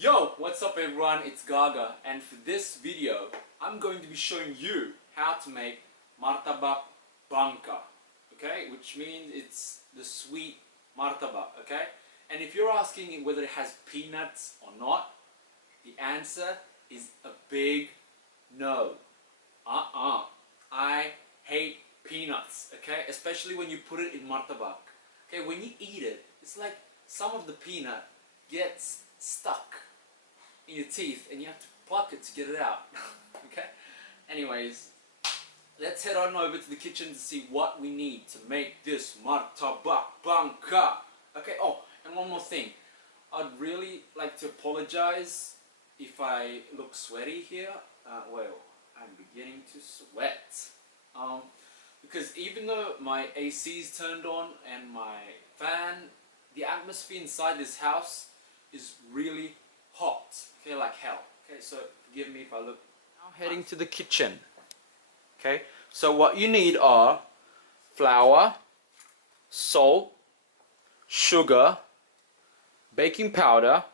Yo, what's up everyone, it's Gaga, and for this video I'm going to be showing you how to make Martabak Bangka, okay, which means it's the sweet martabak, okay. And if you're asking whether it has peanuts or not, the answer is a big no. I hate peanuts, okay, especially when you put it in martabak. Okay, when you eat it, it's like some of the peanut gets stuck in your teeth and you have to pluck it to get it out. Okay, anyways, let's head on over to the kitchen to see what we need to make this Martabak Bangka. Okay, oh, and one more thing, I'd really like to apologize if I look sweaty here. Well, I'm beginning to sweat. Because even though my AC is turned on and my fan, the atmosphere inside this house is really hot. Okay, like hell. Okay, so forgive me if I look. Now heading to the kitchen. Okay, so what you need are flour, salt, sugar, baking powder,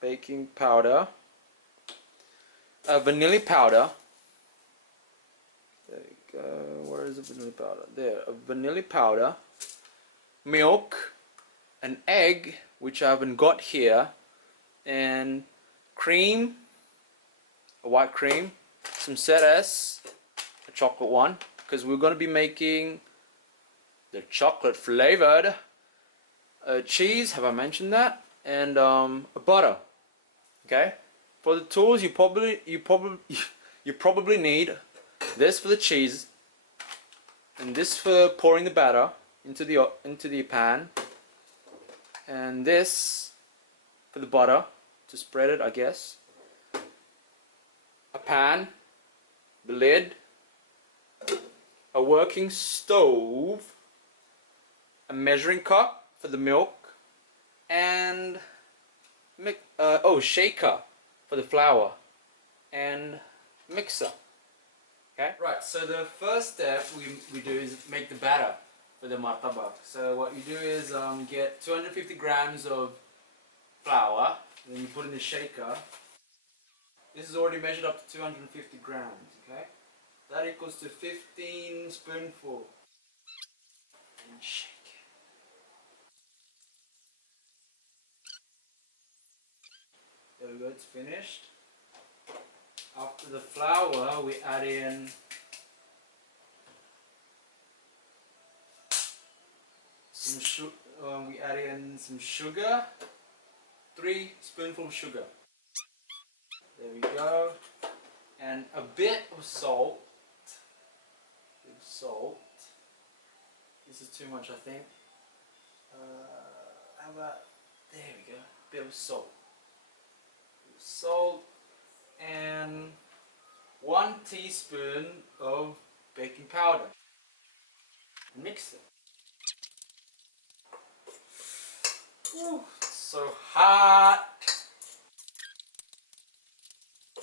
vanilla powder. There you go. Where is the vanilla powder? There, a vanilla powder, milk, an egg, which I haven't got here, and cream, a white cream, some Ceres, a chocolate one, because we're going to be making the chocolate flavored cheese. Have I mentioned that? And a butter. Okay. For the tools, you probably need this for the cheese, and this for pouring the batter into the pan, and this for the butter to spread it, I guess. A pan, the lid, a working stove, a measuring cup for the milk, and shaker for the flour, and mixer. Okay. Right, so the first step we do is make the batter for the martabak. So what you do is get 250 grams of flour, and then you put in the shaker. This is already measured up to 250 grams, okay? That equals to 15 spoonful. And shake it. There we go, it's finished. After the flour, we add in some sugar, 3 spoonfuls of sugar. There we go. And a bit of salt. This is too much, I think. How about, there we go, a bit of salt. And 1 teaspoon of baking powder. Mix it. Ooh, so hot.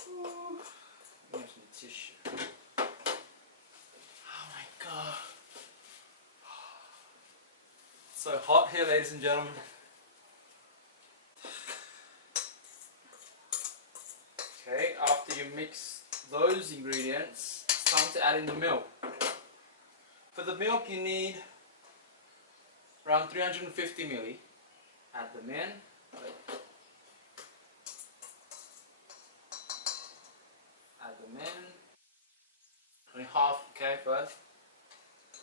Ooh. Give me some tissue. Oh my god. It's so hot here, ladies and gentlemen. Okay, after you mix those ingredients, it's time to add in the milk. For the milk you need around 350 milli. Add them in. Add them in. Only half, okay, first.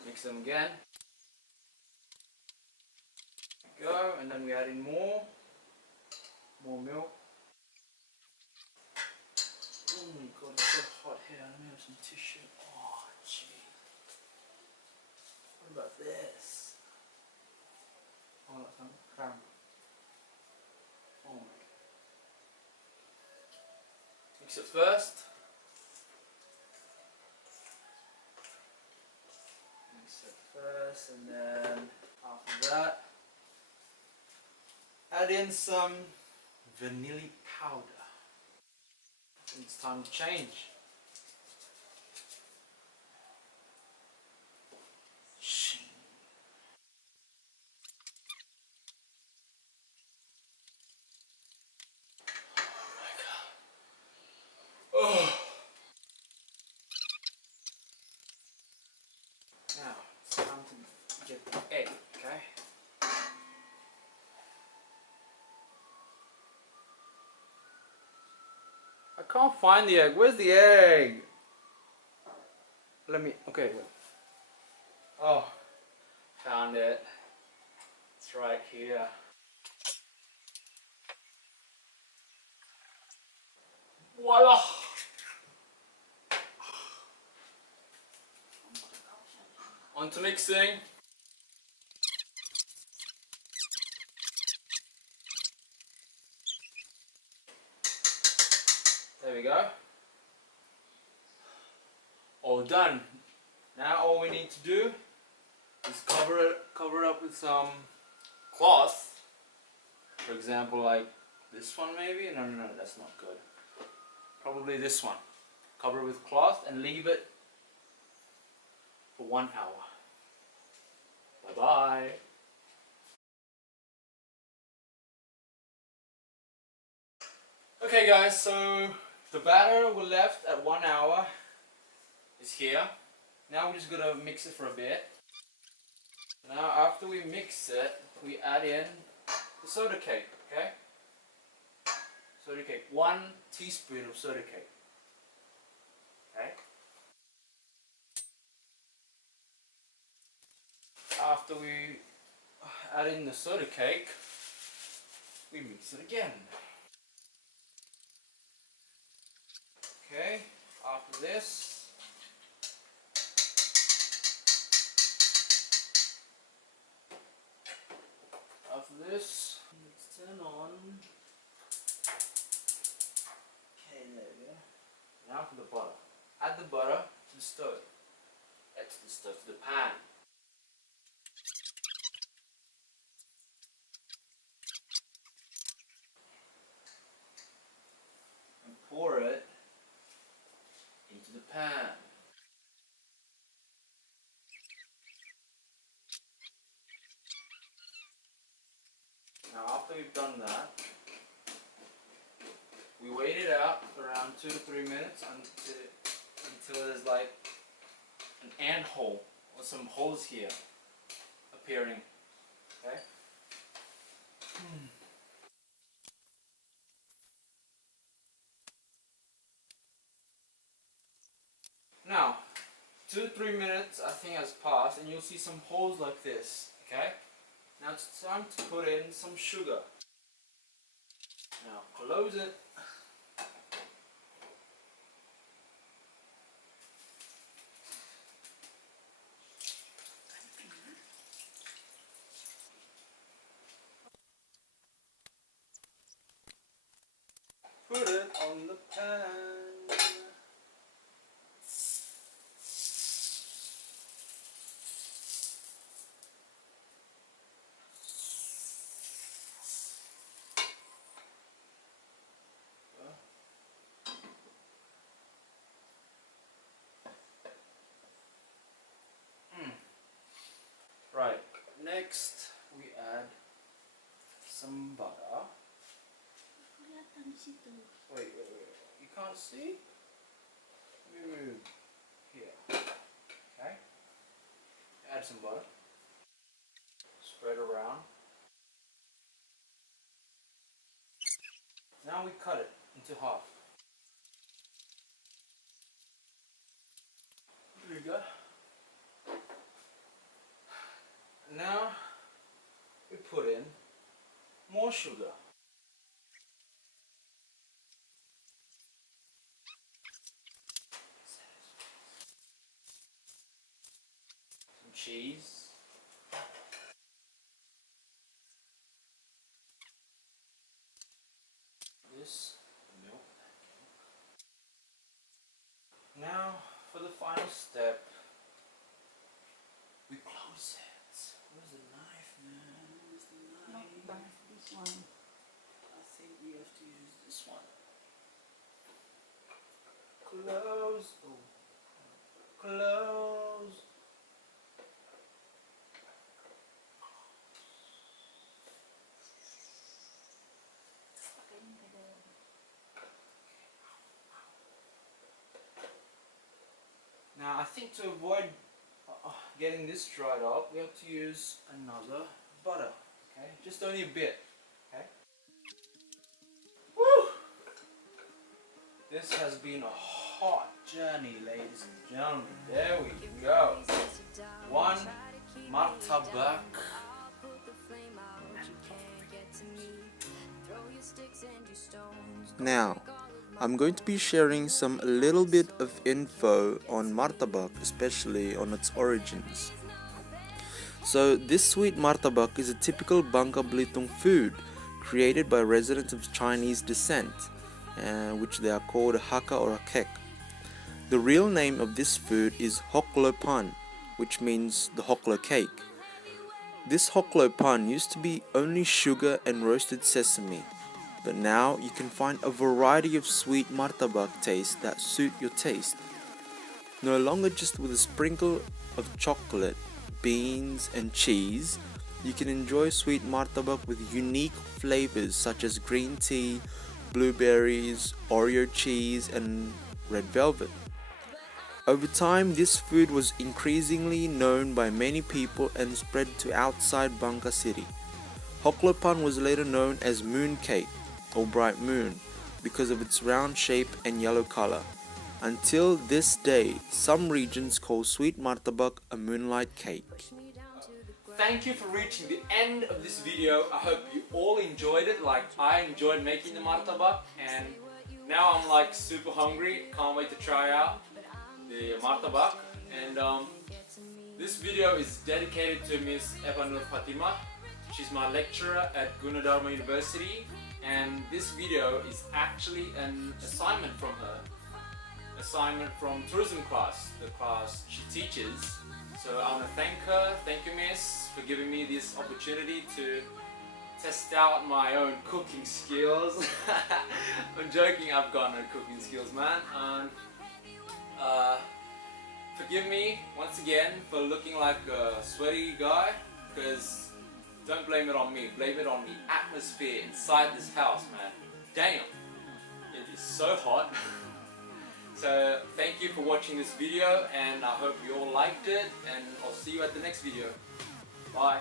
Mix them again. Go, and then we add in more milk. Oh my god, it's so hot here. Let me have some tissue. Oh, gee. What about this? Oh, that's some cream. Oh my god. Mix it first. And then after that, add in some vanilla powder. It's time to change. can't find the egg. Where's the egg? Let me, okay, wait. Oh, found it. It's right here. Voila! On to mixing. There we go. All done. Now all we need to do is cover it up with some cloth. For example, like this one maybe? No, that's not good. Probably this one. Cover it with cloth and leave it for 1 hour. Bye bye. Okay guys, so the batter we left at 1 hour is here. Now we're just gonna mix it for a bit. Now after we mix it, we add in the soda cake, okay? Soda cake, 1 teaspoon of soda cake. Okay? After we add in the soda cake, we mix it again. Okay, after this, let's turn on. Okay, there we go. Now for the butter. Add the butter to the stove. To the pan. And pour it into the pan. Now after we've done that, we wait it out for around 2 to 3 minutes until there's like an ant hole or some holes here appearing. Okay? Now, 2 to 3 minutes I think has passed and you'll see some holes like this. Okay? Now it's time to put in some sugar. Now close it. Put it on the pan. Right, next we add some butter. Wait, you can't see? Let me move here. Okay, add some butter. Spread around. Now we cut it into half. There you go. Now we put in more sugar. Some cheese. This milk. Now for the final step, we close it. Where's the knife, man? Where's the knife? This one. I think we have to use this one. Close. Oh. Close. Now I think to avoid getting this dried up, we have to use another butter. Okay, just only a bit. Okay. Woo! This has been a hot journey, ladies and gentlemen. There we go. One martabak. Now, I'm going to be sharing some little bit of info on martabak, especially on its origins. So, this sweet martabak is a typical Bangka Belitung food created by residents of Chinese descent, which they are called Hakka or Kek. The real name of this food is Hoklo Pan, which means the Hoklo cake. This Hoklo Pan used to be only sugar and roasted sesame, but now you can find a variety of sweet martabak tastes that suit your taste. No longer just with a sprinkle of chocolate, beans and cheese, you can enjoy sweet martabak with unique flavors such as green tea, blueberries, Oreo cheese and red velvet. Over time, this food was increasingly known by many people and spread to outside Bangka City. Hoklopan was later known as moon cake or bright moon because of its round shape and yellow color. Until this day, some regions call sweet martabak a moonlight cake. Thank you for reaching the end of this video. I hope you all enjoyed it like I enjoyed making the martabak, and now I'm like super hungry. Can't wait to try out the martabak. And this video is dedicated to Miss Eva Nur Fatima. She's my lecturer at Gunadarma University, and this video is actually an assignment from her. Assignment from tourism class, the class she teaches. So I want to thank her. Thank you, Miss, for giving me this opportunity to test out my own cooking skills. I'm joking, I've got no cooking skills, man. And forgive me once again for looking like a sweaty guy, because don't blame it on me, blame it on the atmosphere inside this house, man. Damn, it is so hot. So thank you for watching this video, and I hope you all liked it, and I'll see you at the next video. Bye.